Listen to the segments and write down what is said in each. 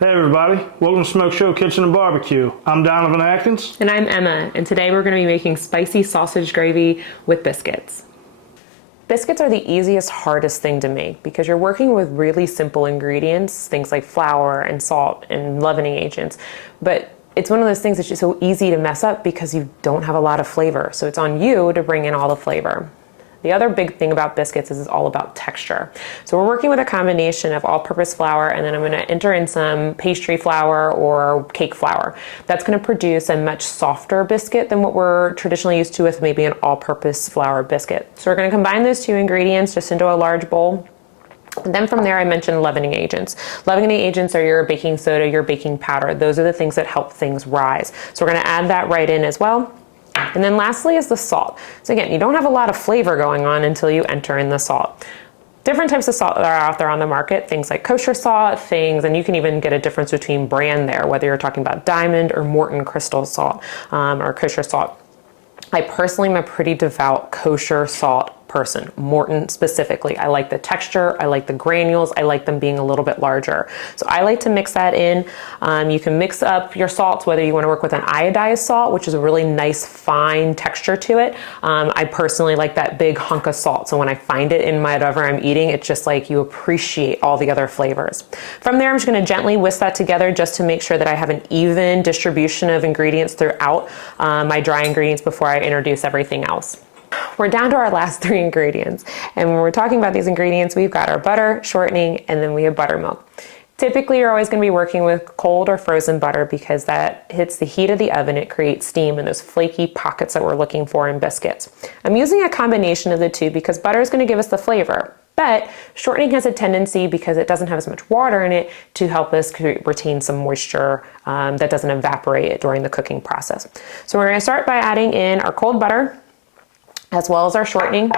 Hey everybody, welcome to Smoke Show Kitchen and Barbecue. I'm Donovan Atkins. And I'm Emma, and today we're going to be making spicy sausage gravy with biscuits. Biscuits are the easiest, hardest thing to make because you're working with really simple ingredients, things like flour and salt and leavening agents, but it's one of those things that's just so easy to mess up because you don't have a lot of flavor. So it's on you to bring in all the flavor. The other big thing about biscuits is it's all about texture. So we're working with a combination of all-purpose flour, and then I'm going to enter in some pastry flour or cake flour. That's going to produce a much softer biscuit than what we're traditionally used to with maybe an all-purpose flour biscuit. So we're going to combine those two ingredients just into a large bowl. And then from there, I mentioned leavening agents. Leavening agents are your baking soda, your baking powder. Those are the things that help things rise. So we're going to add that right in as well. And then lastly is the salt. So again, you don't have a lot of flavor going on until you enter in the salt. Different types of salt that are out there on the market, things like kosher salt, and you can even get a difference between brand there, whether you're talking about Diamond or Morton crystal salt or kosher salt. I personally am a pretty devout kosher salt person, Morton specifically. I like the texture, I like the granules, I like them being a little bit larger. So I like to mix that in. You can mix up your salts, whether you want to work with an iodized salt, which is a really nice fine texture to it. I personally like that big hunk of salt. So when I find it in whatever I'm eating, it's just like you appreciate all the other flavors. From there, I'm just going to gently whisk that together just to make sure that I have an even distribution of ingredients throughout my dry ingredients before I introduce everything else. We're down to our last three ingredients. And when we're talking about these ingredients, we've got our butter, shortening, and then we have buttermilk. Typically, you're always going to be working with cold or frozen butter because that hits the heat of the oven. It creates steam and those flaky pockets that we're looking for in biscuits. I'm using a combination of the two because butter is going to give us the flavor. But shortening has a tendency, because it doesn't have as much water in it, to help us retain some moisture that doesn't evaporate during the cooking process. So we're going to start by adding in our cold butter, as well as our shortening.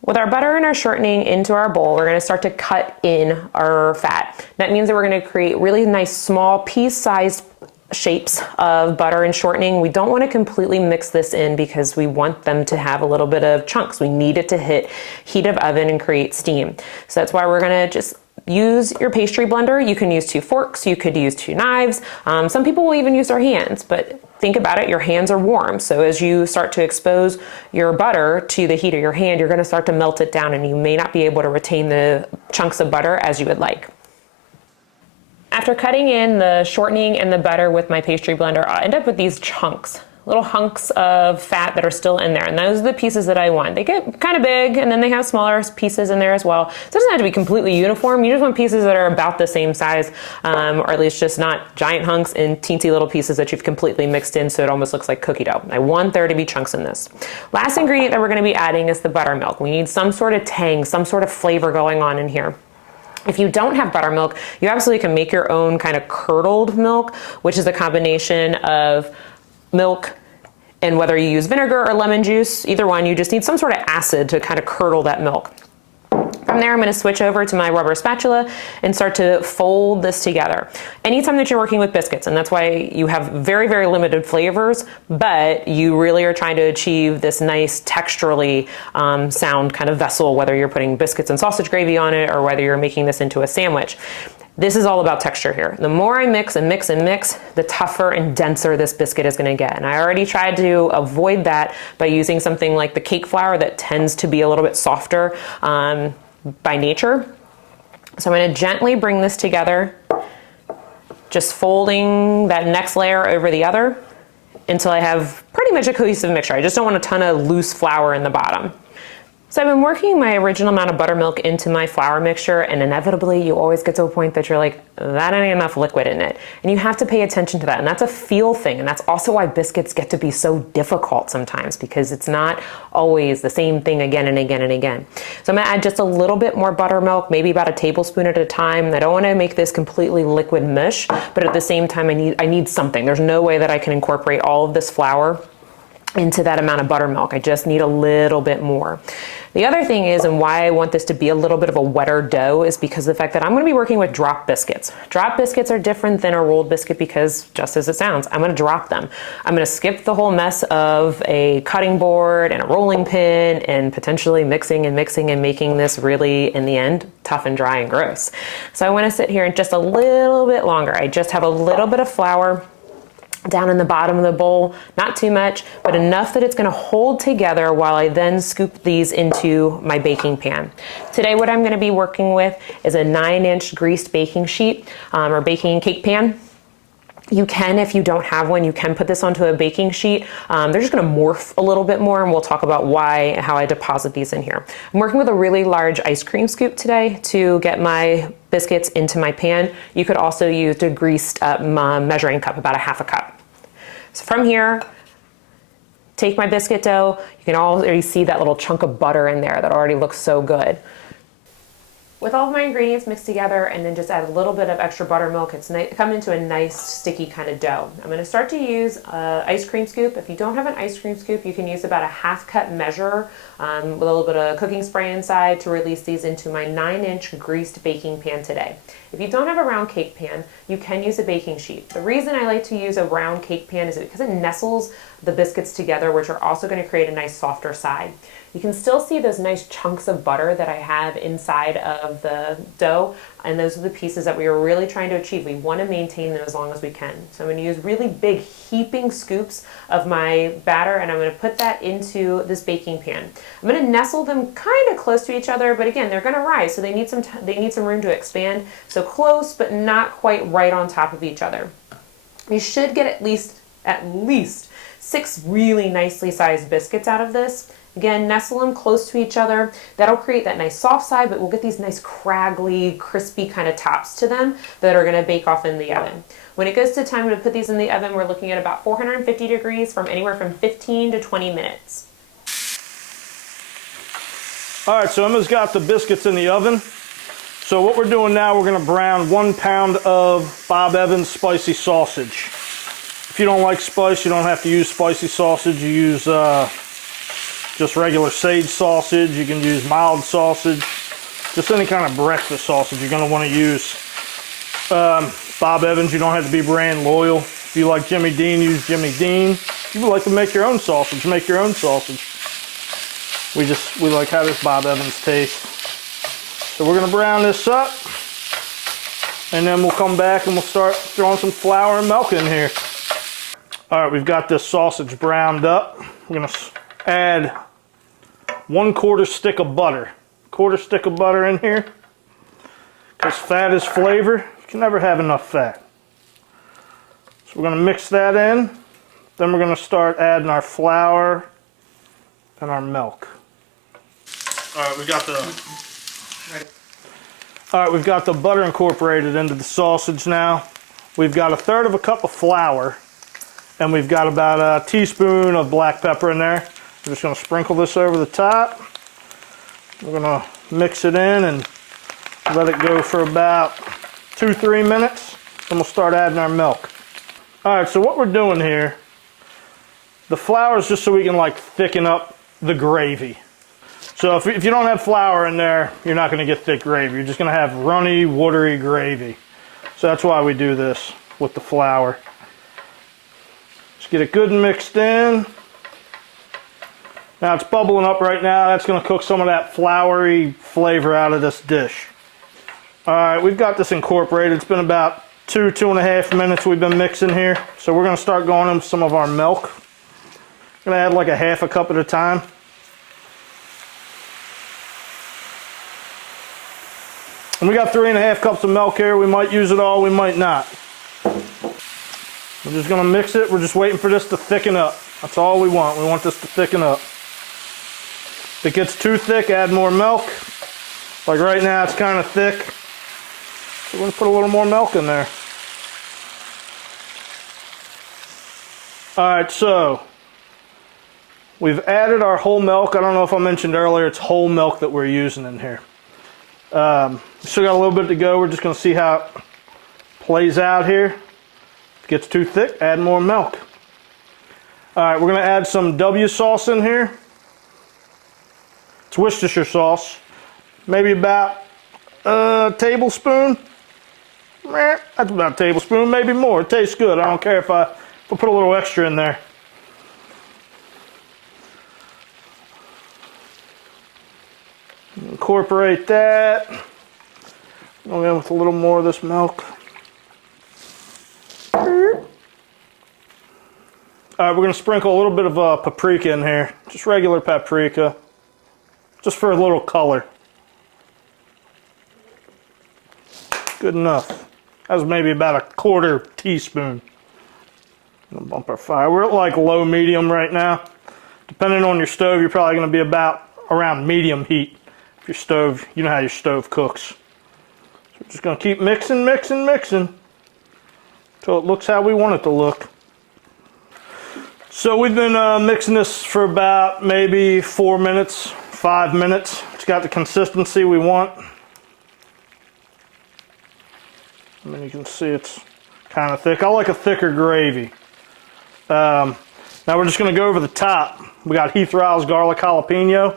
With our butter and our shortening into our bowl, we're going to start to cut in our fat. That means that we're going to create really nice small piece-sized shapes of butter and shortening. We don't want to completely mix this in because we want them to have a little bit of chunks. We need it to hit heat of oven and create steam. So that's why we're going to just use your pastry blender. You can use 2 forks, you could use 2 knives. Some people will even use their hands, but think about it, your hands are warm. So as you start to expose your butter to the heat of your hand, you're going to start to melt it down and you may not be able to retain the chunks of butter as you would like. After cutting in the shortening and the butter with my pastry blender, I'll end up with these chunks. Little hunks of fat that are still in there. And those are the pieces that I want. They get kind of big, and then they have smaller pieces in there as well. So it doesn't have to be completely uniform. You just want pieces that are about the same size, or at least just not giant hunks and teensy little pieces that you've completely mixed in so it almost looks like cookie dough. I want there to be chunks in this. Last ingredient that we're gonna be adding is the buttermilk. We need some sort of tang, some sort of flavor going on in here. If you don't have buttermilk, you absolutely can make your own kind of curdled milk, which is a combination of milk, and whether you use vinegar or lemon juice, either one, you just need some sort of acid to kind of curdle that milk. From there, I'm going to switch over to my rubber spatula and start to fold this together. Anytime that you're working with biscuits, and that's why you have very, very limited flavors, but you really are trying to achieve this nice texturally sound kind of vessel, whether you're putting biscuits and sausage gravy on it or whether you're making this into a sandwich. This is all about texture here. The more I mix and mix and mix, the tougher and denser this biscuit is gonna get. And I already tried to avoid that by using something like the cake flour that tends to be a little bit softer by nature. So I'm gonna gently bring this together, just folding that next layer over the other until I have pretty much a cohesive mixture. I just don't want a ton of loose flour in the bottom. So I've been working my original amount of buttermilk into my flour mixture, and inevitably you always get to a point that you're like, that ain't enough liquid in it. And you have to pay attention to that, and that's a feel thing, and that's also why biscuits get to be so difficult sometimes, because it's not always the same thing again and again and again. So I'm gonna add just a little bit more buttermilk, maybe about a tablespoon at a time. I don't wanna make this completely liquid mush, but at the same time I need something. There's no way that I can incorporate all of this flour into that amount of buttermilk. I just need a little bit more. The other thing is, and why I want this to be a little bit of a wetter dough, is because of the fact that I'm going to be working with drop biscuits. Drop biscuits are different than a rolled biscuit because, just as it sounds, I'm going to drop them. I'm going to skip the whole mess of a cutting board and a rolling pin and potentially mixing and making this really, in the end, tough and dry and gross. So I want to sit here just a little bit longer. I just have a little bit of flour down in the bottom of the bowl, not too much, but enough that it's going to hold together while I then scoop these into my baking pan. Today what I'm going to be working with is a 9-inch greased baking sheet or baking cake pan. You can, if you don't have one, you can put this onto a baking sheet. They're just going to morph a little bit more, and we'll talk about how I deposit these in here. I'm working with a really large ice cream scoop today to get my biscuits into my pan. You could also use a greased measuring cup, about a half a cup. So from here, take my biscuit dough. You can already see that little chunk of butter in there that already looks so good. With all of my ingredients mixed together and then just add a little bit of extra buttermilk, it's come into a nice sticky kind of dough. I'm going to start to use an ice cream scoop. If you don't have an ice cream scoop, you can use about a half cup measure with a little bit of cooking spray inside to release these into my 9-inch greased baking pan today. If you don't have a round cake pan, you can use a baking sheet. The reason I like to use a round cake pan is because it nestles the biscuits together, which are also going to create a nice softer side. You can still see those nice chunks of butter that I have inside of the dough, and those are the pieces that we are really trying to achieve. We want to maintain them as long as we can. So I'm going to use really big heaping scoops of my batter, and I'm going to put that into this baking pan. I'm going to nestle them kind of close to each other, but again, they're going to rise, so they need some room to expand. So close, but not quite right on top of each other. You should get at least 6 really nicely sized biscuits out of this. Again, nestle them close to each other. That'll create that nice soft side, but we'll get these nice craggly, crispy kind of tops to them that are gonna bake off in the oven. When it goes to time to put these in the oven, we're looking at about 450 degrees from anywhere from 15 to 20 minutes. All right, so Emma's got the biscuits in the oven. So what we're doing now, we're gonna brown 1 pound of Bob Evans spicy sausage. If you don't like spice, you don't have to use spicy sausage. You use just regular sage sausage. You can use mild sausage, just any kind of breakfast sausage you're going to want to use. Bob Evans, you don't have to be brand loyal. If you like Jimmy Dean, use Jimmy Dean. If you would like to make your own sausage, make your own sausage. We like how this Bob Evans tastes. So we're going to brown this up, and then we'll come back and we'll start throwing some flour and milk in here. All right, we've got this sausage browned up. We're going to add 1/4 stick of butter. 1/4 stick of butter in here. Because fat is flavor. You can never have enough fat. So we're going to mix that in. Then we're going to start adding our flour and our milk. All right, we've got the butter incorporated into the sausage now. We've got 1/3 cup of flour, and we've got about a teaspoon of black pepper in there. We're just going to sprinkle this over the top. We're going to mix it in and let it go for about 2-3 minutes. Then we'll start adding our milk. All right, so what we're doing here, the flour is just so we can like thicken up the gravy. So if you don't have flour in there, you're not going to get thick gravy. You're just going to have runny, watery gravy. So that's why we do this with the flour. Just get it good and mixed in. Now it's bubbling up right now. That's going to cook some of that floury flavor out of this dish. All right, we've got this incorporated. It's been about 2.5 minutes we've been mixing here. So we're going to start going in with some of our milk. I'm going to add like a 1/2 cup at a time. And we got 3.5 cups of milk here. We might use it all, we might not. We're just going to mix it. We're just waiting for this to thicken up. That's all we want. We want this to thicken up. If it gets too thick, add more milk. Like right now, it's kind of thick. So we're going to put a little more milk in there. All right, so we've added our whole milk. I don't know if I mentioned earlier, it's whole milk that we're using in here. Still got a little bit to go. We're just going to see how it plays out here. If it gets too thick, add more milk. All right, we're going to add some W sauce in here. It's Worcestershire sauce. Maybe about a tablespoon. That's about a tablespoon, maybe more. It tastes good. I don't care if I put a little extra in there. Incorporate that. Go in with a little more of this milk. All right, we're going to sprinkle a little bit of paprika in here. Just regular paprika. Just for a little color. Good enough. That was maybe about a quarter teaspoon. I'm gonna bump our fire. We're at like low medium right now. Depending on your stove, you're probably going to be about around medium heat. If your stove, you know how your stove cooks. So we're just going to keep mixing, mixing, mixing until it looks how we want it to look. So we've been mixing this for about maybe 4 minutes, 5 minutes. It's got the consistency we want. I mean, you can see it's kind of thick. I like a thicker gravy. Now we're just going to go over the top. We got Heath Riles garlic jalapeno,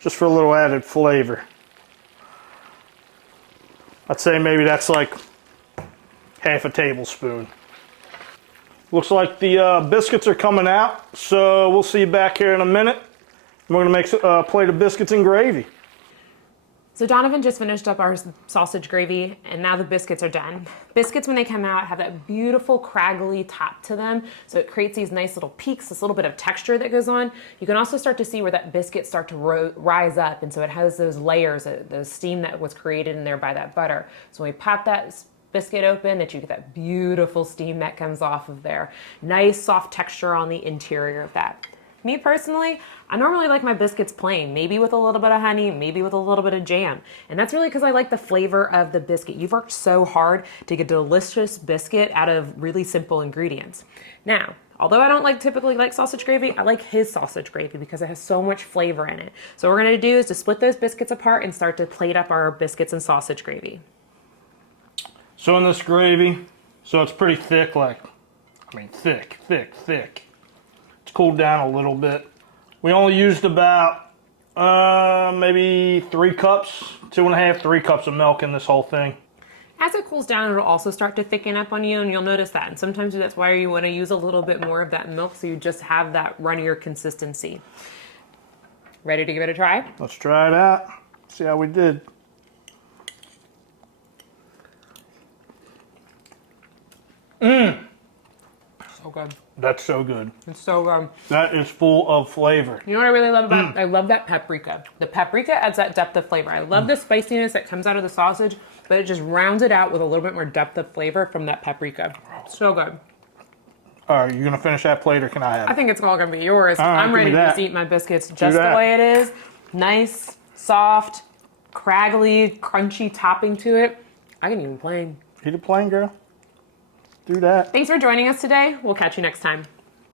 just for a little added flavor. I'd say maybe that's like half a tablespoon. Looks like the biscuits are coming out, so we'll see you back here in a minute. We're going to make a plate of biscuits and gravy. So Donovan just finished up our sausage gravy, and now the biscuits are done. Biscuits, when they come out, have that beautiful craggly top to them, so it creates these nice little peaks, this little bit of texture that goes on. You can also start to see where that biscuit start to rise up, and so it has those layers, the steam that was created in there by that butter. So when we pop that biscuit open, that you get that beautiful steam that comes off of there. Nice soft texture on the interior of that. Me personally, I normally like my biscuits plain, maybe with a little bit of honey, maybe with a little bit of jam. And that's really because I like the flavor of the biscuit. You've worked so hard to get a delicious biscuit out of really simple ingredients. Now, although I don't typically like sausage gravy, I like his sausage gravy because it has so much flavor in it. So what we're gonna do is to split those biscuits apart and start to plate up our biscuits and sausage gravy. So in this gravy, so it's pretty thick, thick, thick, thick. It's cooled down a little bit. We only used about maybe 3 cups, 2.5, 3 cups of milk in this whole thing. As it cools down, it'll also start to thicken up on you, and you'll notice that. And sometimes that's why you want to use a little bit more of that milk, so you just have that runnier consistency. Ready to give it a try? Let's try it out. See how we did. So good. That's so good. It's so good. That is full of flavor. You know what I really love about it? I love that paprika. The paprika adds that depth of flavor. I love the spiciness that comes out of the sausage, but it just rounds it out with a little bit more depth of flavor from that paprika. So good. All right, you gonna finish that plate or can I have it? I think it's all gonna be yours. All right, I'm ready give to me just that. eat my biscuits just the way it is. Nice, soft, craggly, crunchy topping to it. I can eat it plain. Eat it plain, girl. Do that. Thanks for joining us today. We'll catch you next time.